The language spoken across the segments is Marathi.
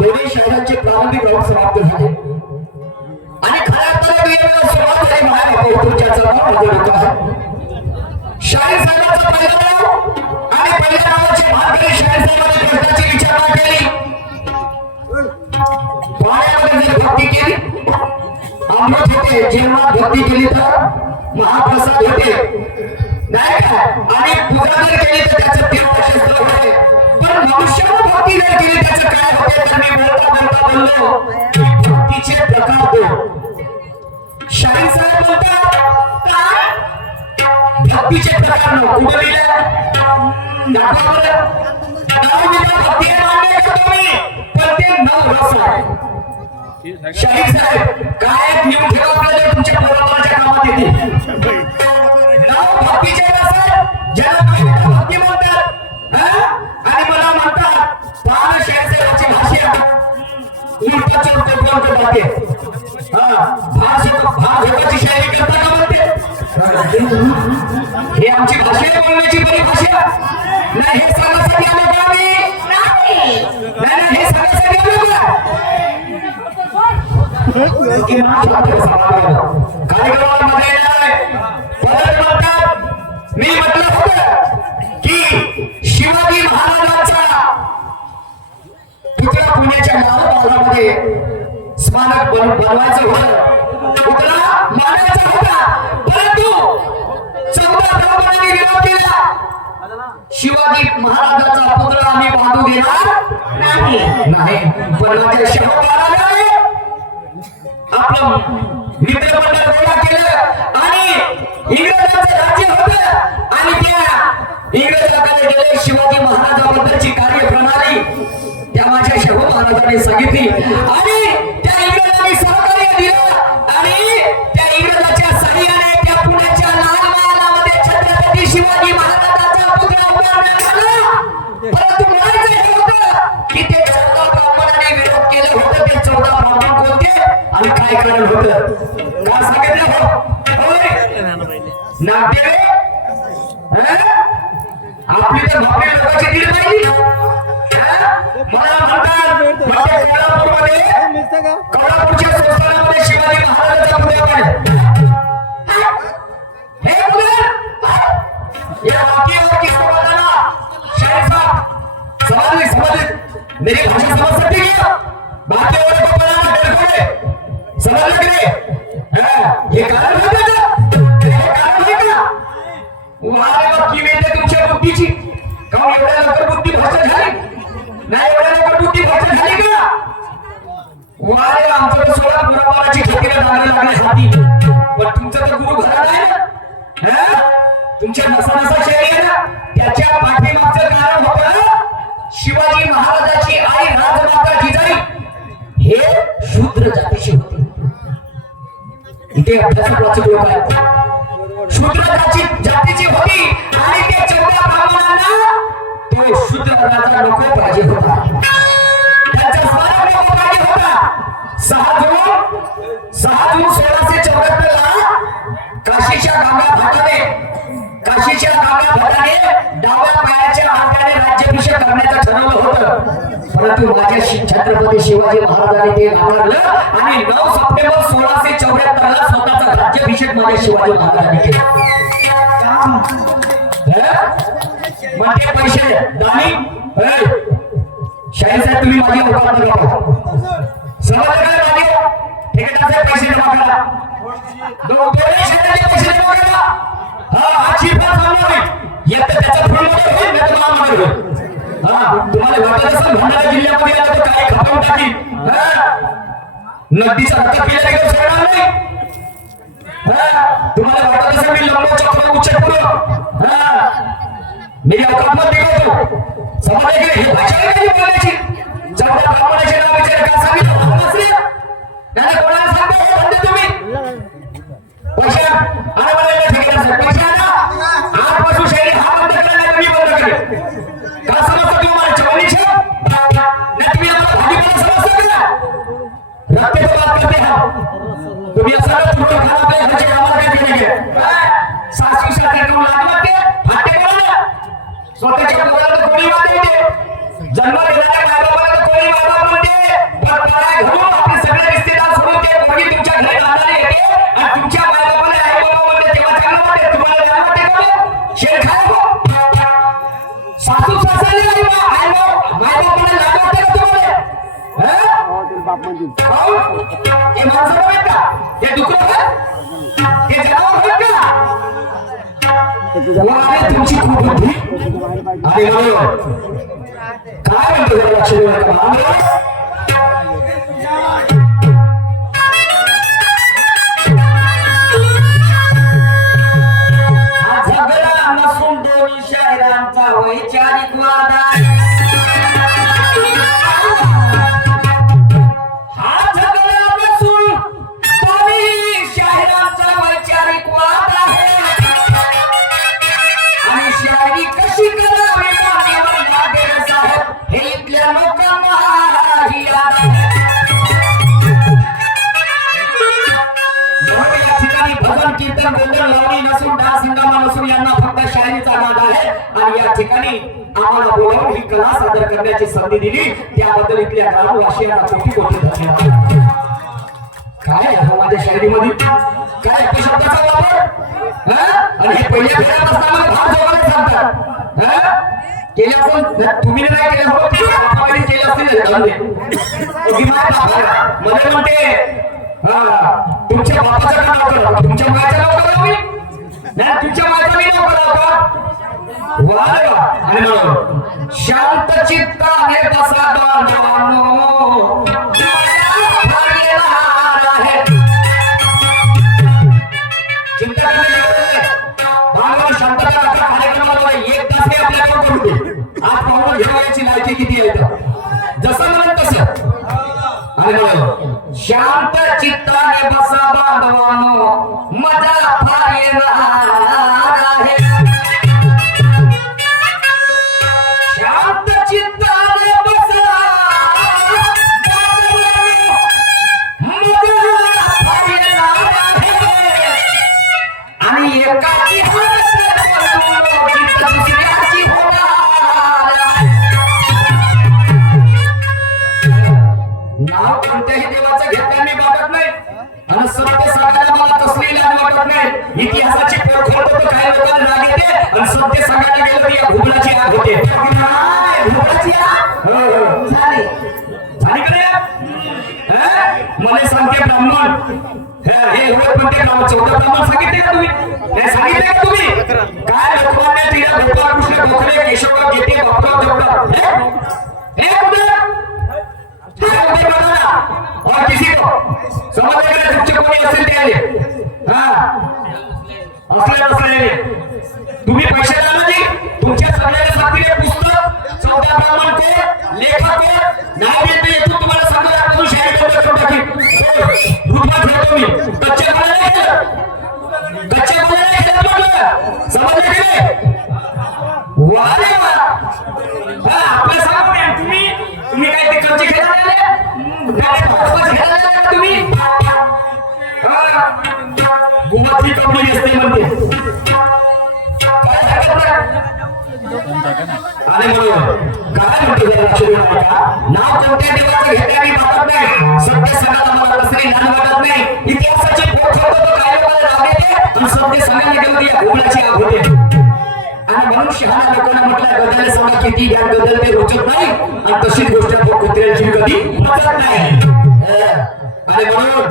दोन्ही शहरांचे प्रारंभिक प्रवास समाप्त झाले आणि खऱ्या अर्थाने सुरुवात झाली महाराष्ट्राच्या चरणामध्ये लोक शाहीर साहेबांचा पहिला आणि पहिल्या नावाची भारतीय शाहीर साहेबांनी कष्टाची विचारणा केली पाण्यामध्ये जर भक्ती केली अमृत होते जेव्हा भक्ती केली तर महाप्रसाद होते नाही का आणि पूजा जर केली तर त्याचं तीर्थक्षेत्र होते पण मनुष्यावर भक्ती जर केली त्याचं काय होते तर मी बोलता बोललो भक्तीचे प्रकार दो शाहीर साहेब बोलतात काय भक्तीचे प्रकार नो कुठे लिहिले भक्ती मान्य करतो मी पण ते 9 रस आहे शाहीर साहेब काय नियम ठेवा आपल्याला तुमच्या परमाच्या कामात येते 9 भक्तीचे रस ज्याला भक्ती म्हणतात आणि मला म्हणतात पान शाहीर साहेबांची भाषा उलटाची बोलतो बाकी भाषेची शायरी करता का म्हणते हे आमची भाषा बोलण्याची बरी भाषा नाही हे सांगण्यासाठी आलो का आम्ही नाही हे सांगण्यासाठी आलो का काय करणार मध्ये येणार परत म्हणतात मी म्हटलं होतं की शिवाजी महाराजांचा पुतळा पुण्याच्या महाराष्ट्रामध्ये स्मारक बनवायचं होतं पुतळा मानायचा होता परंतु 14 ब्राह्मणांनी विरोध केला शिवाजी महाराजांचा पुतळा आम्ही बांधू देणार नाही पण माझ्या शाहू महाराजांनी आपलं मित्रमंडळ गोळा केलं आणि इंग्रजांचं राज्य होतं आणि त्या इंग्रजांकडे गेले शिवाजी महाराजांबद्दलची कार्यप्रणाली त्या माझ्या शाहू महाराजांनी सांगितली आणि त्या इंग्रजांनी सहकार्य दिलं आणि त्या इंग्रजाच्या सहाय्याने त्या पुण्याच्या लाल महालामध्ये छत्रपती शिवाजी महाराजांचा पुतळा उभारण्यात आला परंतु म्हणायचं हे होतं की ते 14 ब्राह्मणांनी विरोध केले होते ते 14 ब्राह्मण कोणते आणि काय कारण होतं काय सांगितलं हो नागदेव आपली तर भावने लोकांची दिली पाहिजे मला म्हणतात कोल्हापूरच्या संस्थानामध्ये शिवाजी महाराजांचा पुतळा आहे हे पुतळा या वाक्यावर किसको बताना शाहीर साहब समझ मेरी भाषा समझ सकते क्या बाकी और को बनाना बिल्कुल समझ लग रहे ये कारण होते का हे कारण आहे का वारे बाकी वेळेला तुमच्या बुद्धीची का एवढ्या लवकर बुद्धी भाषा झाली नाही एवढ्या लवकर बुद्धी भाषा झाली का वारे आमचं 16 गुरुवाराची ठोकेला लागले हाती पण तुमचं तर गुरु घरात आहे ना तुमच्या नसा शैली आहे ना त्याच्या पाठीमागचं कारण होतं शिवाजी महाराजांची आई राजमाता जिजाई हे शूद्र जातीची होती इथे अभ्यासात वाचक लोक आहेत शूद्र जातीची होती आणि त्या 14 ब्राह्मणांना तो शूद्र राजा नको पाहिजे होता त्यांचा स्मारक नको पाहिजे होता 6 जून 1674 ला काशीच्या गंगा घाटाने डाव्या पायाच्या हाताने राज्याभिषेक करण्याचं ठरवलं होतं परंतु माझ्या छत्रपती शिवाजी महाराजांनी ते नाकारलं आणि 9 सप्टेंबर 1674 ला स्वतःचा राज्याभिषेक माझ्या शिवाजी महाराजांनी केला म्हणजे पैसे दानी शाहीर साहेब तुम्ही माझी औकात नका समजलं का माझे ठेकेदाराचे पैसे जमा करा दोन्ही शेताचे पैसे जमा करा आजची पण थांबणार नाही येतं त्याचा फुल मध्ये होईल नाही तर माल मध्ये होईल तुम्हाला वाटत असेल भंडारा जिल्ह्यामध्ये आलं तर काही खपावून टाकील नदीचा रक्त पिल्याने घेऊन सोडणार नाही तुम्हाला वाटत असेल मी लंबो चक्र उच्चक करू मी औकात मध्ये निघतो समजले की ही भाषा नाही बोलायची 14 ब्राह्मणाचे नाव विचार का सांगितलं त्याने कोणाला सांगतो म्हणजे तुम्ही पैसा आणि मला ठिकाणी पैसा ना आजपासून शैली हा बंद केला नाही मी बंद केले का समजता तुम्हाला जवानीच्या नाही तुम्ही आम्हाला भाजीपाला समजता का रस्ते तो बात करते हैं तुम्ही असं तुमच्या खाना पे हजे आम्हाला काय देणे सासू सासरे करून लागते फाटे बोला स्वतःच्या मुलाला कोणी वाटते जन्म देणाऱ्या बाबाला कोणी बाबा म्हणते पण काय घडू आपले सगळे रिश्तेदार सोडून ते कोणी तुमच्या घरी राहणारे येते आणि तुमच्या बाबाला आई बाबा म्हणते तेव्हा चांगलं वाटते तुम्हाला काय वाटते का शेर खाय को सासू सासरे आई बाबा माय बाबाला लाज वाटते का तुम्हाला हे माणसं आहेत का ते डुकरं आहेत ते जनावर आहेत का तुमची खूप बुद्धी आणि काय म्हणतो लक्ष देऊ नका हा झगडा नसून दोन शहरांचा वैचारिक वाद हा झगडा नसून दोन्ही शहरांचा वैचारिक वाद आहे आणि शायरी कशी करावी साहेब हे इथल्या लोकांना भजन कीर्तन गोंधळ लावणी नसून डान्स हंगामा नसून यांना फक्त शायरीचा नाद आहे आणि या ठिकाणी आम्हाला बोलावून ही कला सादर करण्याची संधी दिली त्याबद्दल इथल्या ग्रामवासियांना कोटी कोटी धन्यवाद काय आहे माझ्या शायरीमध्ये काय शब्दाचा वापर आणि हे पहिल्या फेऱ्यापासून भाग जोडायला सांगतात केले असून तुम्ही नाही केले आपण केले असतील मध्ये म्हणते तुमच्या बापाचं नाव करा तुमच्या मुलाचं नाव करा तुम्ही नाही तुमच्या माझं मी नाव करा वा शांत चित्ताने बसा बांधवानो चिंता शांतता कार्यक्रमाला एक तास मी आपल्याला करू आज पाहून घेण्याची लायकी किती आहे जसं म्हणत तसं आणि शांत चित्ताने बसा बांधवानो मजा फार येणार आहे शांत चित्ताने बसा मजा फार येणार आहे आणि एकाची नाव कोणत्याही देवाचं घेताना वाटत नाही आणि सत्य सांगायला मला कसली लाज वाटत नाही इतिहासाची परखड तर काही लोकांना राग येते आणि सत्य सांगायला गेलं की भूगोलाची आग होते भूगोलाची आग झाली मला सांगते ब्राह्मण हे कोणते नाव 14 ब्राह्मण सांगितले का तुम्ही हे सांगितले का तुम्ही काय लोकमान्य टिळक गोपाळकृष्ण गोखले केशवराव गीते बापराव देवराव हे कुठे और किसी को समझ में तुमचे कोणी असेल ते आले असले तुम्ही पैसे द्या जी तुमच्या सगळ्यांना सांगितले पुस्तक 14 ब्राह्मण को लेखक को नाव येते येतो तुम्हाला सांगतो आपण शायरी करतो टाकी रुपा ठेवतो मी कच्चे बोलायला केलं समजले की नाही वारे वा आपल्या सांगतो तुम्ही काय ते कच्चे खेळायला तुम्ही गुमाची कंपनी असते म्हणते आणि म्हणून काय म्हणतो नाव कोणत्या देवाचं घेण्याची वाटत नाही सत्य सांगायला मला कसली लाज वाटत नाही इतिहासाची पोख होतो काय लोकांना राग येते आणि सत्य सांगायला गेलं की गुमाची आग होते आणि म्हणून शहाणा लोकांना म्हटलं गजाला सांगा किती ज्ञान गजल ते रुचत नाही आणि तशीच गोष्ट कुत्र्याची कधी रुचत नाही आणि म्हणून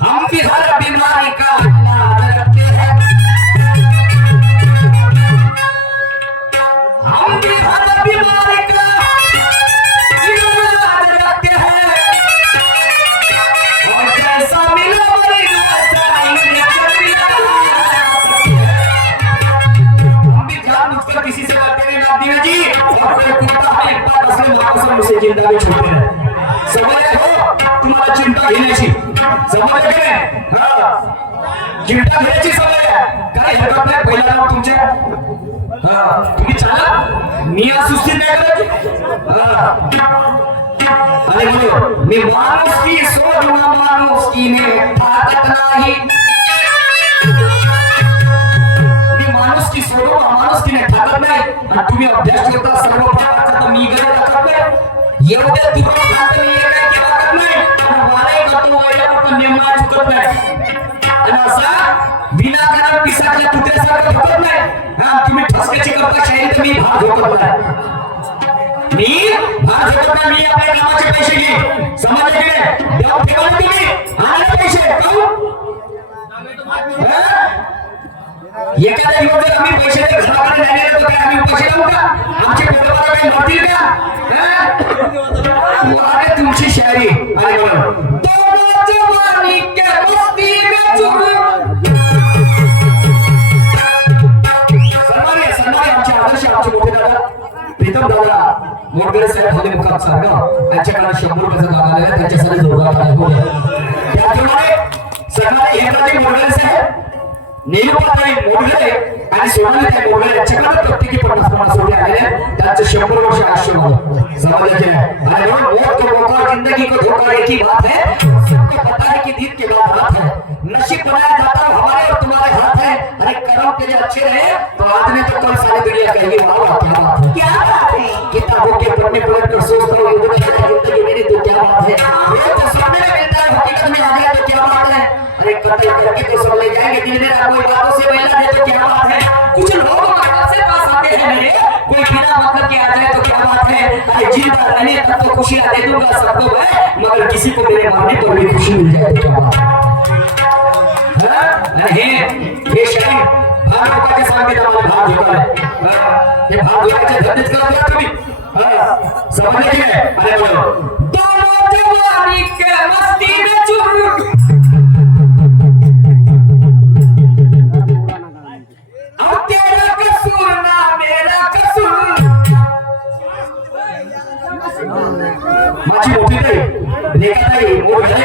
हम भी हर बीमारी का इलाज रखते हैं हम भी हर बीमारी का इलाज रखते हैं और जैसा मिला वैसा हम भी जानबूझकर किसी से बातें नहीं लाती है जी और कोई कुत्ता है एक बार असली माँ से जिंदा भी छोड़ते हैं समझ हो तुम्हाला चिंता घेण्याची समज आहे चिंता घ्यायची सवय काय हरकत नाही पहिला नाव तुमच्या तुम्ही चला मी असुस्थित नाही करत आणि म्हणून मी माणुसकी सोडून माणुसकीने ठाकत नाही मी माणुसकी सोडून माणुसकीने ठाकत नाही आणि तुम्ही अभ्यास करता सर्व प्रकारचा तर मी गरज टाकत नाही एवढ्या तुला खात नाही काय केला करत नाही आणि मलाही करतो वयाला पण नेमला चुकत नाही आणि असा विनाकारण पिसाच्या तुत्यासारखं ठोकत नाही हा तुम्ही ठसक्याची करता शाहीर मी भाग झोकत नाही मी भाग झोकत नाही मी आपल्या कामाचे पैसे घे समजले की नाही देव ठेवून तुम्ही आले पैसे एखाद्या दिवस जर आम्ही पैसे घराकडे जाणार तर काय आम्ही पैसे लावू का आमचे पोटाला काही नव्हतील का अरे तुमची शायरी आणि म्हणून जवानी के मस्ती में सन्मान्य आमचे आदर्श आमचे मोठे दादा प्रीतम दादा मोडगरे साहेब हले मुखात साहेब यांच्याकडे 100 रुपयाचा दादा आहे त्यांच्यासाठी जोरदार टाळ्या त्याचप्रमाणे सन्मान्य हेमराज मोडगरे साहेब नेलपाताई मोडगरे आणि सोनाली मोडगरे यांच्याकडे प्रत्येकी 50 रुपये आलेले त्यांचे 100 वर्ष आशीर्वाद समाजाचे आणि मौत को मौका जिंदगी को धोखा एक ही बात है सबको पता है कि दिन के बाद रात है नसीब बनाया जाता हमारे और तुम्हारे हाथ है अरे कर्म तेरे अच्छे रहे तो आज में तो कल सारी दुनिया कहेगी वाह क्या बात है किताबों के पन्ने पलट कर सोचता हूं जिंदगी मेरी तो क्या बात है ये तो सुनने में मिलता है हकीकत में आ गया तो क्या बात है अरे कतल करके तो सब ले जाएंगे दिल में कोई बातों से बहला दे तो क्या बात है कुछ लोग मतलब से पास आते हैं मेरे कोई बिना मतलब के आ जाए तो क्या बात है अरे जिंदा रहने तक तो खुशी दे दूंगा सबको मैं मगर किसी को मेरे मारने पर भी खुशी मिल जाए तो क्या बात है अरे ये शायद भाग होकर के सामने तुम्हारे भाग झुका है ये भाग झुका के धन्यवाद करो क्या तुम्हें समझ गए अरे बोलो दोनों जवानी के मस्ती में चूर माझी मोठी ताई रेखाताई मोठे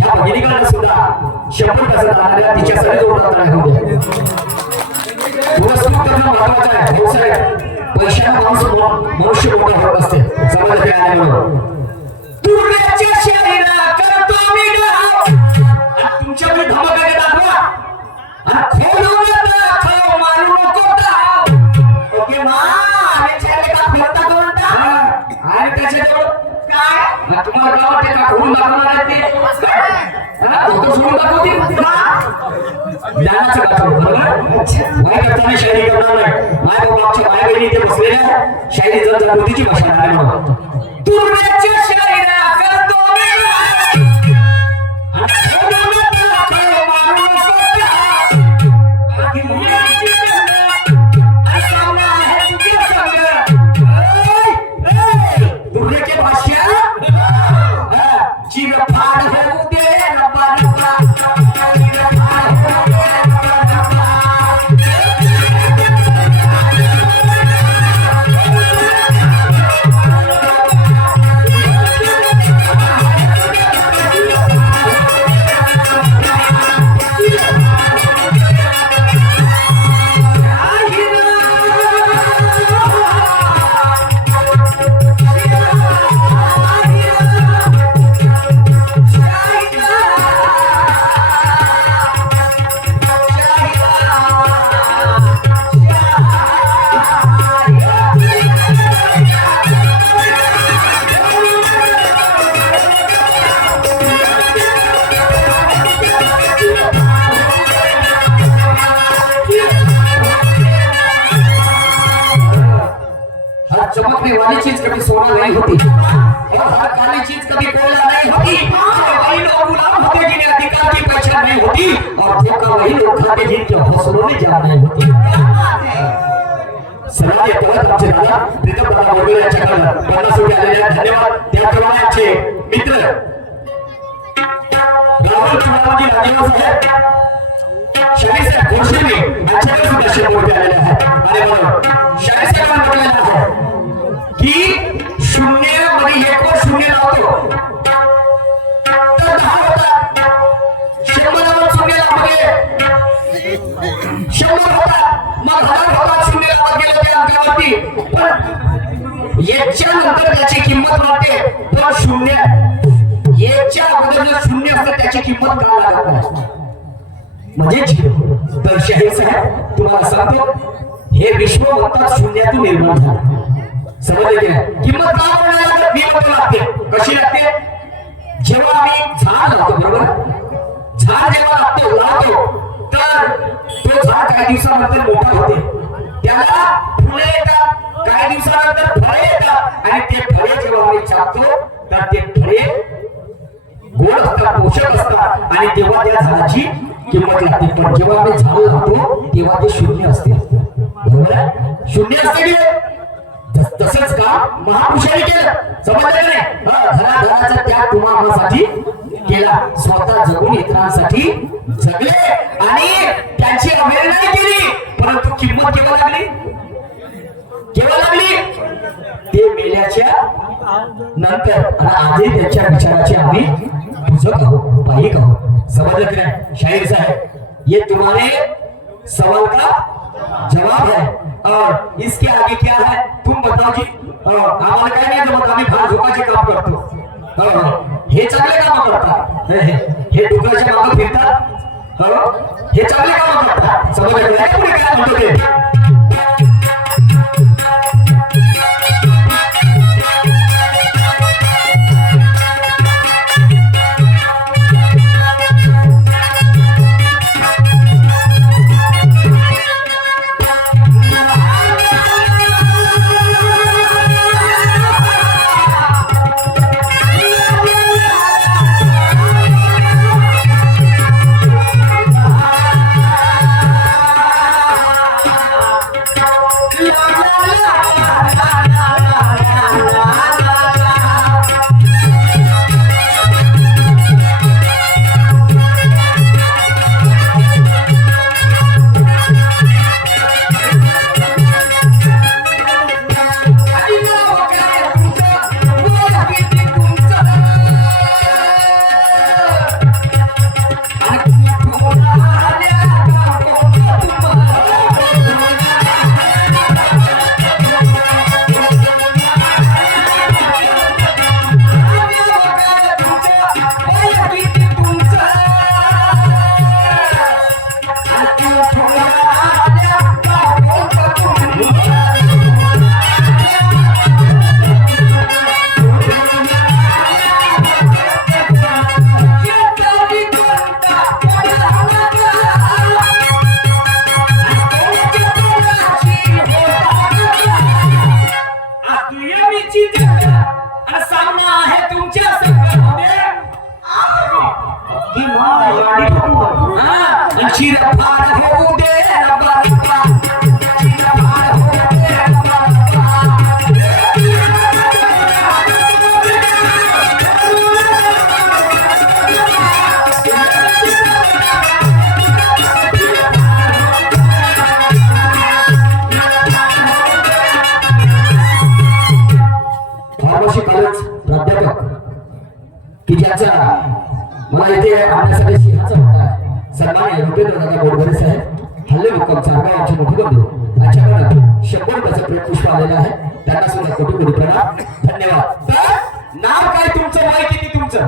या भगिनीकडे सुद्धा 100 पैसे दानाला तिच्यासाठी जोडतात आहे वस्तू करणं महत्त्वाचं आहे व्यवसाय पैशाला मनुष्य मोठा होत असते समाजात काय म्हणून दुर्गाच्या शरीरा करतो मी गाव तुमच्याकडे धमकाने दाखवा आणि खोलून दाखव मारू नको दाव ओके मा आणि चेहरे का फिरता करून टाक आणि त्याच्याजवळ काय तुम्हाला काय वाटते का खोलून दाखवणार आहे ते हा तो सोडून दाखवते ज्ञानाचं गाठो बरोबर वाईट अर्थाने शायरी करणार नाही माय बाबाची माय बहिणी इथे बसलेल्या शायरी जर जागृतीची भाषा आहे म्हणून दुर्गाच्या शायरा करतो मी चमकने वाली चीज कभी सोना नहीं होती और हर काली चीज कभी कोयला नहीं होती वही लोग गुलाम होते जिन्हें अधिकार की पहचान नहीं होती और धोखा वही लोग खाते जिनके हौसलों में जान नहीं होती सलाह परत आमचे दादा प्रीतम दादा मोडगरे यांच्याकडे 50 रुपये आलेले आहेत धन्यवाद त्याप्रमाणे आमचे मित्र राहुल चुनावजी राजेवास आहेत शाही साहेब घोषणे यांच्याकडे सुद्धा 100 रुपये आलेले आहेत आणि म्हणून शाही साहेबांना म्हटलेलं आहे की 0 मध्ये 1 वर 0 लावतो तर 10 होतात 100 वर 0 लावले 100 होतात मग 1000 होतात 0 लावत गेलं त्या अंकावरती पण याच्या नंतर त्याची किंमत वाढते तर शून्य याच्या अगोदर जर शून्य असतं त्याची किंमत का लागत नाही म्हणजे झिरो. तर शाहीर साहेब तुम्हाला सांगतो हे विश्व म्हणतात शून्यातून निर्माण झालं. समजले की किंमत का वाढवायला मी म्हणतो लागते कशी लागते. जेव्हा आम्ही झाड लावतो बरोबर झाड जेव्हा लावतो तर तो झाड काही दिवसानंतर मोठा होते त्याला फुले येतात काही दिवसानंतर फळे येतात आणि ते फळे जेव्हा आम्ही छापतो तर ते फळे गोड असतात पोषक असतात आणि तेव्हा त्या झाडाची किंमत लागते. पण जेव्हा आम्ही झाड लावतो तेव्हा ते शून्य असते बरोबर शून्य असते की तसंच का महापुरुषांनी केलं समजलं नाही. घराघराचा त्याग तुम्हा आम्हासाठी केला स्वतः जगून इतरांसाठी जगले आणि त्यांची अवहेलना केली परंतु किंमत केव्हा लागली ते मेल्याच्या नंतर आणि आजही त्यांच्या विचाराचे आम्ही पुजक आहोत पाहिक आहोत. समजलं की नाही शाहीर साहेब ये तुम्हारे सवाल का जवाब है और इसके आगे क्या है तुम बताओ जी. आम्हाला काय नाही जमत आम्ही फार धोकाचे काम करतो हे चांगले काम करतात हे डुकराच्या मागे फिरतात हे चांगले काम करतात. समजलं नाही पुढे काय म्हणतो ते की ज्याचा मला इथे आपल्यासाठी सिंहाचा मोठा सन्मान योगेंद्रदादा गोडबोले साहेब हल्ले मुक्काम चारगा यांचे मोठे बंधू यांच्याकडे 100 रुपयाचं प्रेमपुष्प आलेलं आहे त्यांना सुद्धा कोटी कोटी प्रणाम धन्यवाद. तर नाव काय तुमचं वय किती तुमचं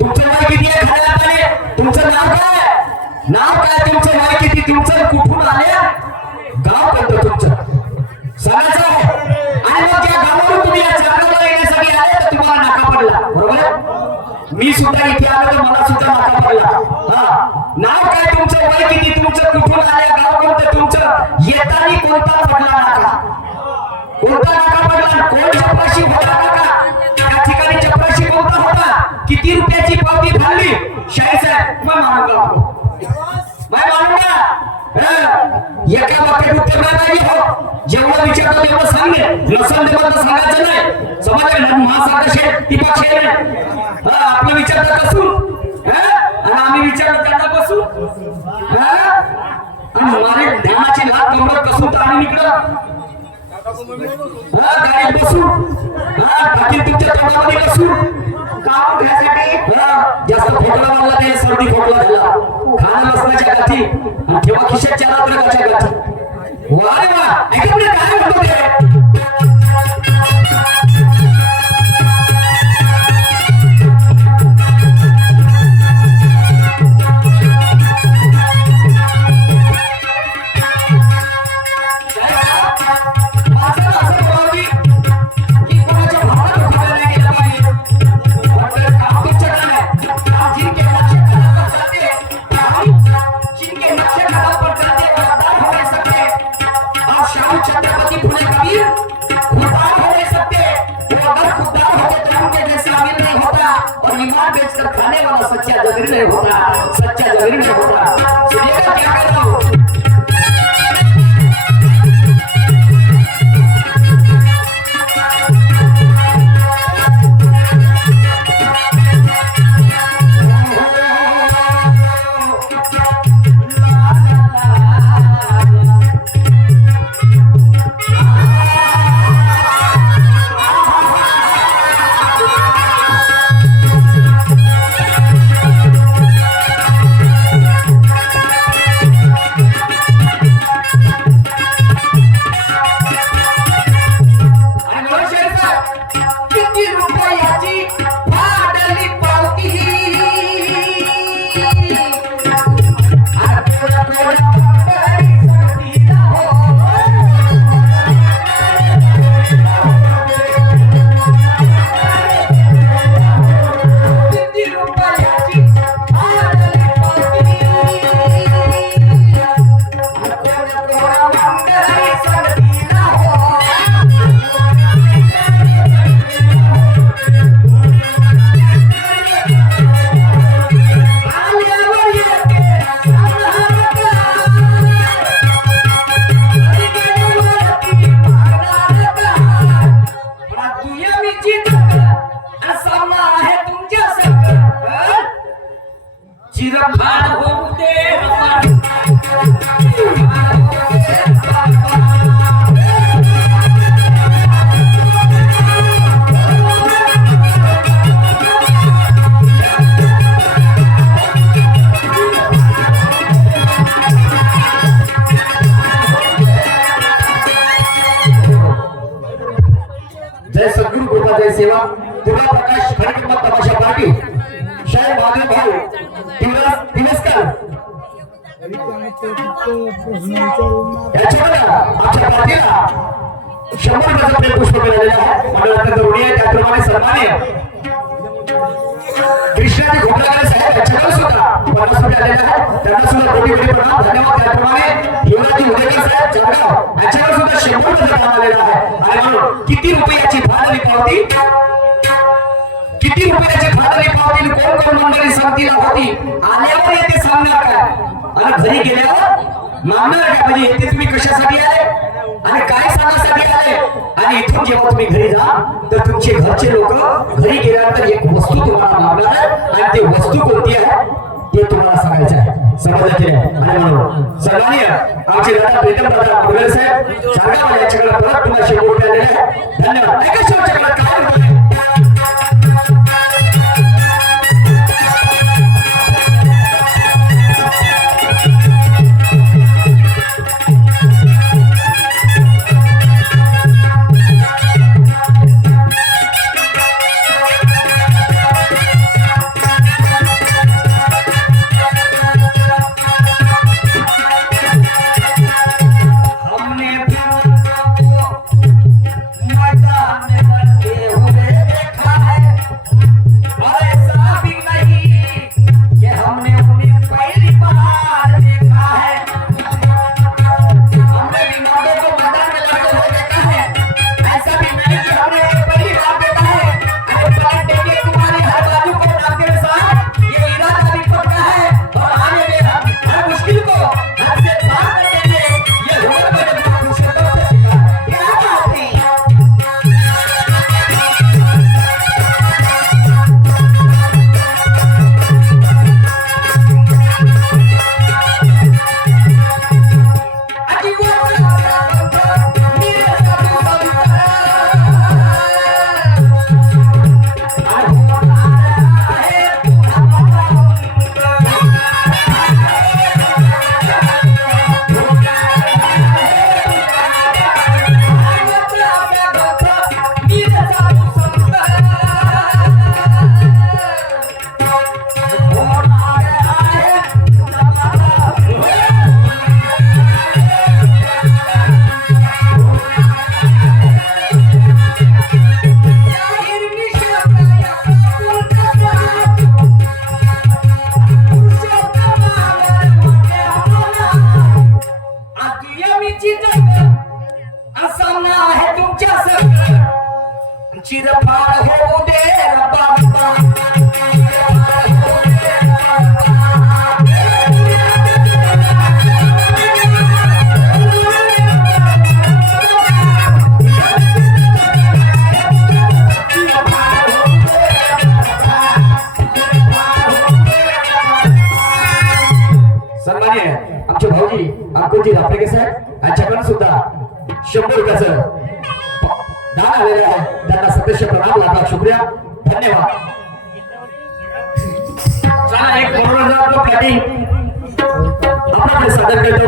वय किती आहे खाण्यात आले तुमचं नाव काय तुमचं वय किती तुमचं कुठून आले गाव कोणतं तुमचं सांगायचं आहे आणि मग ज्या गावावरून तुम्ही या चारगावला येण्यासाठी आले तर तुम्हाला नाका पडला बरोबर मी सुद्धा इथे आलो तर मला सुद्धा नाका पडला. नाव काय तुमचं वय किती तुमचं कुठून आले गाव कोणतं तुमचं येताना कोणता पडला नाका पडला कोण चपराशी होता नाका त्या ठिकाणी चपराशी कोणता होता किती रुपयाची पावती भरली शाहीर साहेब मैं मानूंगा एका वाक्यात उत्तर नाही हो जेव्हा विचारतो तेव्हा सांगे नसेल तेव्हा तर सांगायचं नाही समजलं महासागर शेठ दीपक शेठ आपलं विचारतं कसून आणि आम्ही विचारतो त्यांना बसून आणि हमारे ध्यानाची लाट कंबर कसून तर आम्ही निकडं गाडीत बसून बाकी तुमच्या तोंडामध्ये बसून काम घ्यायसाठी जास्त खोकला मला ते सर्दी खोकला झाला खाणं नसण्याच्या गाठी आणि ठेवा खिशात 4 लाखाच्या गाठी वा रे वा ऐका पुढे काय म्हणतो ते खाने वाला सच्चा जगरी नहीं होता सच्चा जगरी नहीं होता सुनिएगा क्या कर रहा हूं जय सद्गुरु कृपा जय सेवा दुर्गा प्रकाश कार्यक्रमात तमाशा पार्टी शाहीर महादेव भाऊ दिवसकर याच्यामध्ये आमच्या पार्टीला 100 रुपये पुष्प मिळालेले आहे मंडळातील तरुणी आहे त्याप्रमाणे सन्माननीय कृष्णाजी घोटलागारे साहेब याच्यावर सुद्धा 50 रुपये आलेले आहेत त्यांना सुद्धा कोटी कोटी प्रणाम धन्यवाद त्याप्रमाणे युवराजी उदयकर साहेब जळगाव याच्यावर सुद्धा 100 रुपये आलेला आहे आणि म्हणून किती रुपयाची भाडली पावती किती रुपयाची भाडली पावती कोण कोण मंडळी सांगतील होती आल्यावर येते सांगणार काय आणि घरी गेल्यावर मागणार काय म्हणजे येते तुम्ही कशासाठी आले आणि काय सांगण्यासाठी आले आणि इथून जेव्हा तुम्ही घरी जा तर तुमचे घरचे लोक घरी गेल्यानंतर एक वस्तू तुम्हाला मागणार आहे आणि ती वस्तू कोणती आहे ते तुम्हाला सांगायचं आहे समजायचे आणि म्हणून सन्माननीय आमचे दादा प्रीतम दादा मुरगळे साहेब जळगाव यांच्याकडे परत तुम्हाला 100 रुपये दिले आहेत धन्यवाद ऐका शेवटच्याकडे काय होते चिरफाड होऊ दे बाप्पा सन्मान्य आमचे भाऊजी अंकुजी आपले कसं आहे यांच्याकडून सुद्धा 100 रुपयाचं दान आलेले आहे त्यांना सदस्य प्रणाम लाख शुक्रिया धन्यवाद चला एक मनोरंजनात्मक प्लॅटिंग आपल्याकडे सादर करतो